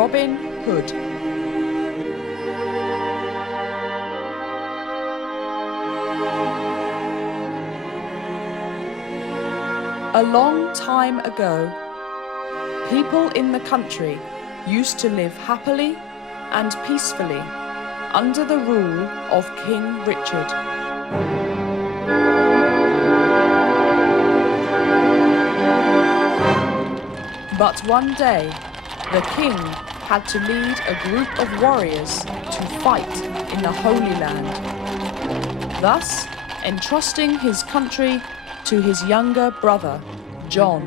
Robin Hood. A long time ago, people in the country used to live happily and peacefully under the rule of King Richard. But one day, the king had to lead a group of warriors to fight in the Holy Land, thus entrusting his country to his younger brother, John.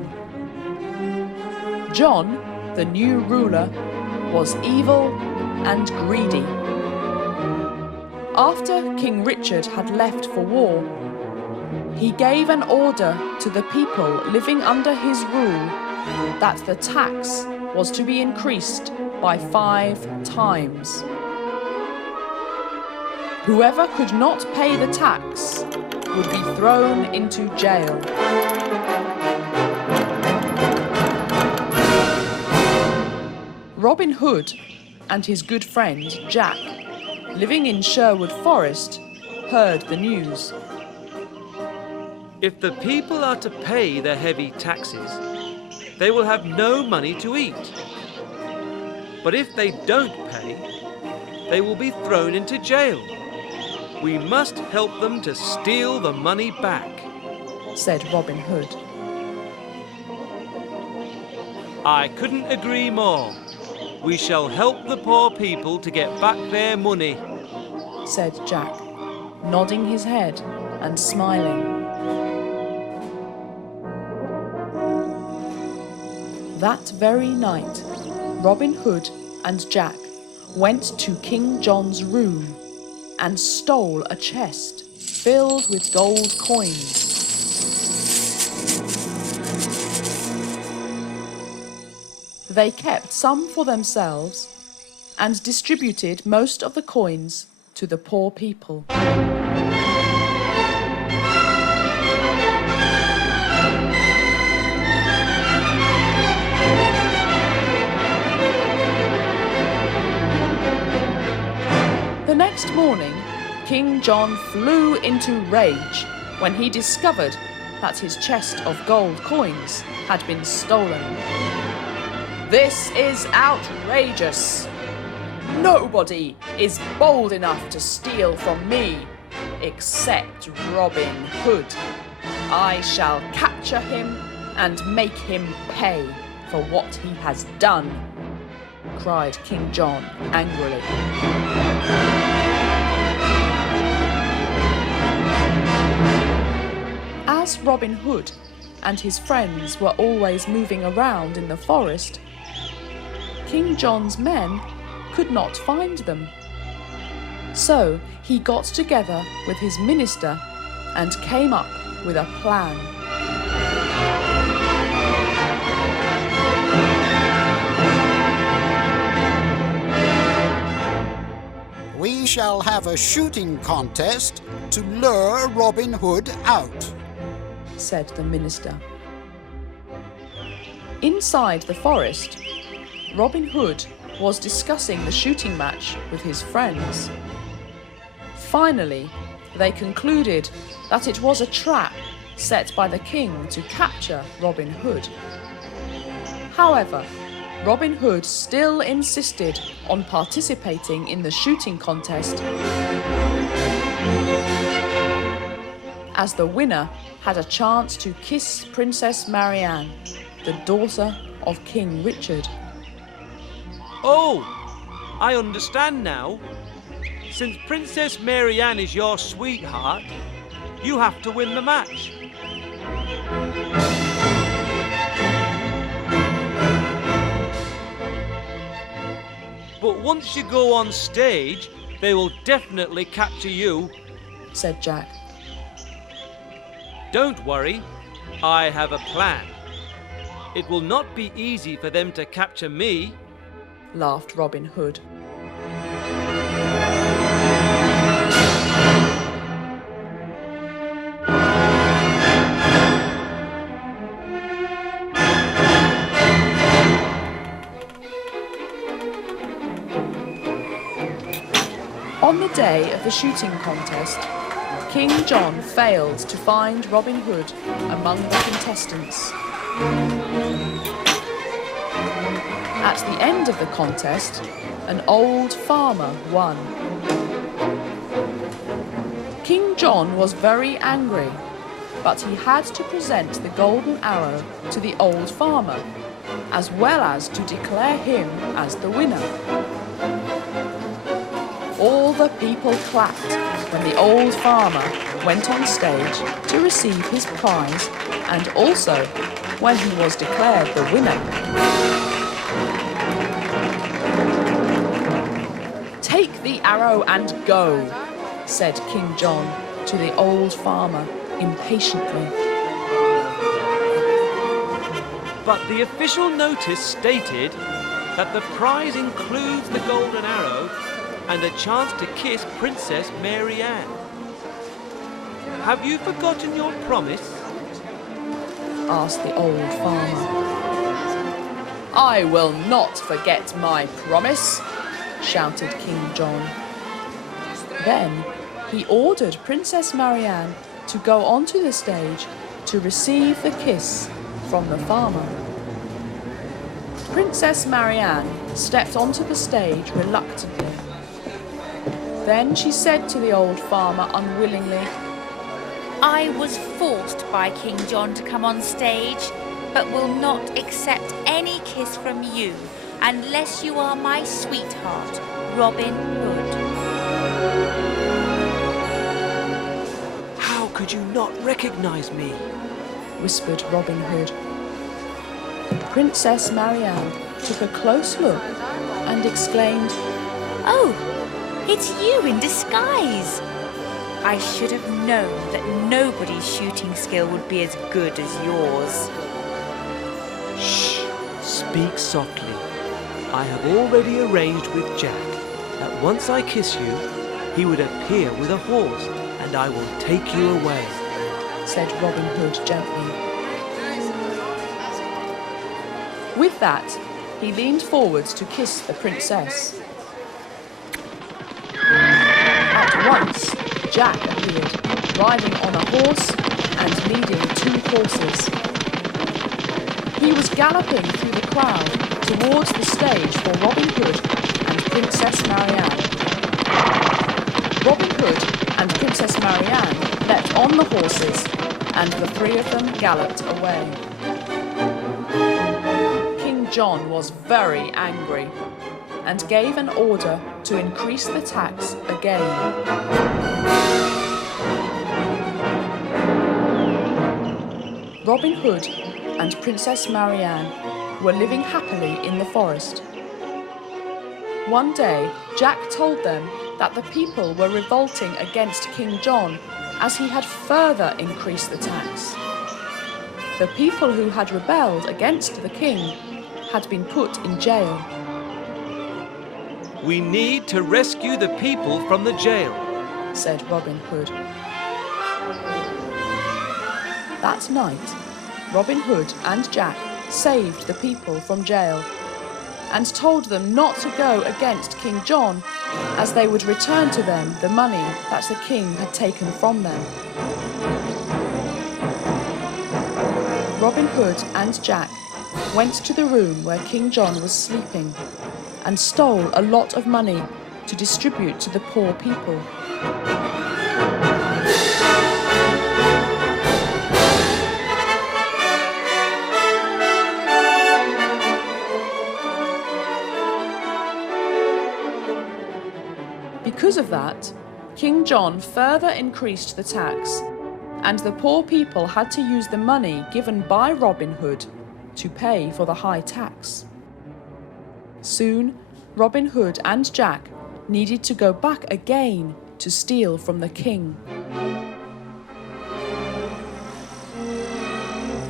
John, the new ruler, was evil and greedy. After King Richard had left for war, he gave an order to the people living under his rule that the tax was to be increased by 5 times. Whoever could not pay the tax would be thrown into jail. Robin Hood and his good friend Jack, living in Sherwood Forest, heard the news. If the people are to pay their heavy taxes, they will have no money to eat. But if they don't pay, they will be thrown into jail. We must help them to steal the money back, said Robin Hood. I couldn't agree more. We shall help the poor people to get back their money, said Jack, nodding his head and smiling. That very night, Robin Hood and Jack went to King John's room and stole a chest filled with gold coins. They kept some for themselves and distributed most of the coins to the poor people. The next morning, King John flew into rage when he discovered that his chest of gold coins had been stolen. This is outrageous! Nobody is bold enough to steal from me, except Robin Hood. I shall capture him and make him pay for what he has done, cried King John angrily. As Robin Hood and his friends were always moving around in the forest, King John's men could not find them. So he got together with his minister and came up with a plan. We shall have a shooting contest to lure Robin Hood out, said the minister. Inside the forest, Robin Hood was discussing the shooting match with his friends. Finally, they concluded that it was a trap set by the king to capture Robin Hood. However, Robin Hood still insisted on participating in the shooting contest, as the winner had a chance to kiss Princess Marianne, the daughter of King Richard. Oh, I understand now. Since Princess Marianne is your sweetheart, you have to win the match. But once you go on stage, they will definitely capture you, said Jack. Don't worry, I have a plan. It will not be easy for them to capture me, laughed Robin Hood. On the day of the shooting contest, King John failed to find Robin Hood among the contestants. At the end of the contest, an old farmer won. King John was very angry, but he had to present the golden arrow to the old farmer, as well as to declare him as the winner. All the people clapped when the old farmer went on stage to receive his prize, and also when he was declared the winner. "Take the arrow and go," said King John to the old farmer impatiently. But the official notice stated that the prize includes the golden arrow and a chance to kiss Princess Mary Ann. Have you forgotten your promise? Asked the old farmer. "I will not forget my promise," shouted King John. Then he ordered Princess Mary Ann to go onto the stage to receive the kiss from the farmer. Princess Mary Ann stepped onto the stage reluctantly. Then she said to the old farmer unwillingly, "I was forced by King John to come on stage, but will not accept any kiss from you unless you are my sweetheart, Robin Hood." How could you not recognize me? Whispered Robin Hood. Princess Mary Ann took a close look and exclaimed, "Oh, it's you in disguise! I should have known that nobody's shooting skill would be as good as yours." Shh! Speak softly. I have already arranged with Jack that once I kiss you, he would appear with a horse and I will take you away, said Robin Hood gently. With that, he leaned forward to kiss the princess. At once, Jack appeared, riding on a horse and leading 2 horses. He was galloping through the crowd towards the stage for Robin Hood and Princess Mary Ann. Robin Hood and Princess Mary Ann leapt on the horses, and the 3 of them galloped away. King John was very angry and gave an order to increase the tax again. Robin Hood and Princess Mary Ann were living happily in the forest. One day, Jack told them that the people were revolting against King John as he had further increased the tax. The people who had rebelled against the king had been put in jail. We need to rescue the people from the jail, said Robin Hood. That night, Robin Hood and Jack saved the people from jail and told them not to go against King John, as they would return to them the money that the king had taken from them. Robin Hood and Jack went to the room where King John was sleeping and stole a lot of money to distribute to the poor people. Because of that, King John further increased the tax, and the poor people had to use the money given by Robin Hood to pay for the high tax. Soon, Robin Hood and Jack needed to go back again to steal from the king.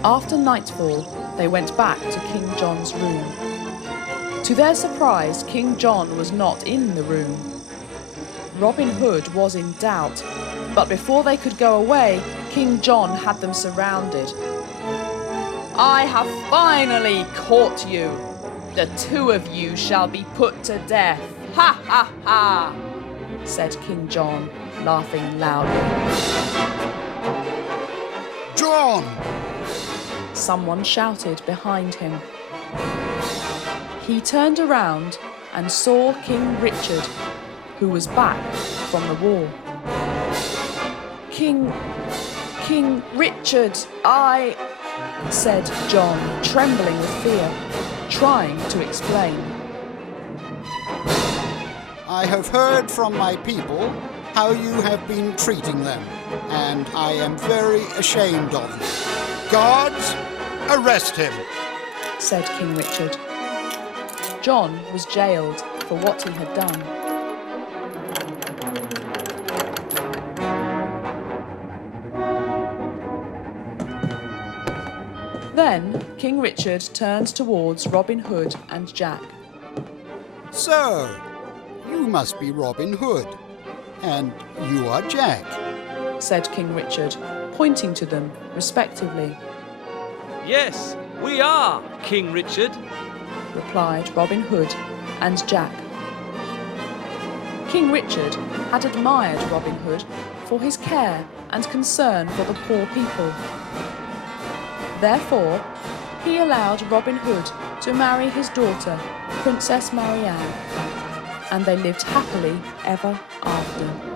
After nightfall, they went back to King John's room. To their surprise, King John was not in the room. Robin Hood was in doubt, but before they could go away, King John had them surrounded. "I have finally caught you. The 2 of you shall be put to death. Ha ha ha!" said King John, laughing loudly. John! Someone shouted behind him. He turned around and saw King Richard, who was back from the war. King Richard, said John, trembling with fear, trying to explain. I have heard from my people how you have been treating them, and I am very ashamed of you. Guards, arrest him, said King Richard. John was jailed for what he had done. Then King Richard turned towards Robin Hood and Jack. So, you must be Robin Hood, and you are Jack, said King Richard, pointing to them respectively. Yes, we are, King Richard, replied Robin Hood and Jack. King Richard had admired Robin Hood for his care and concern for the poor people. Therefore, he allowed Robin Hood to marry his daughter, Princess Marianne, and they lived happily ever after.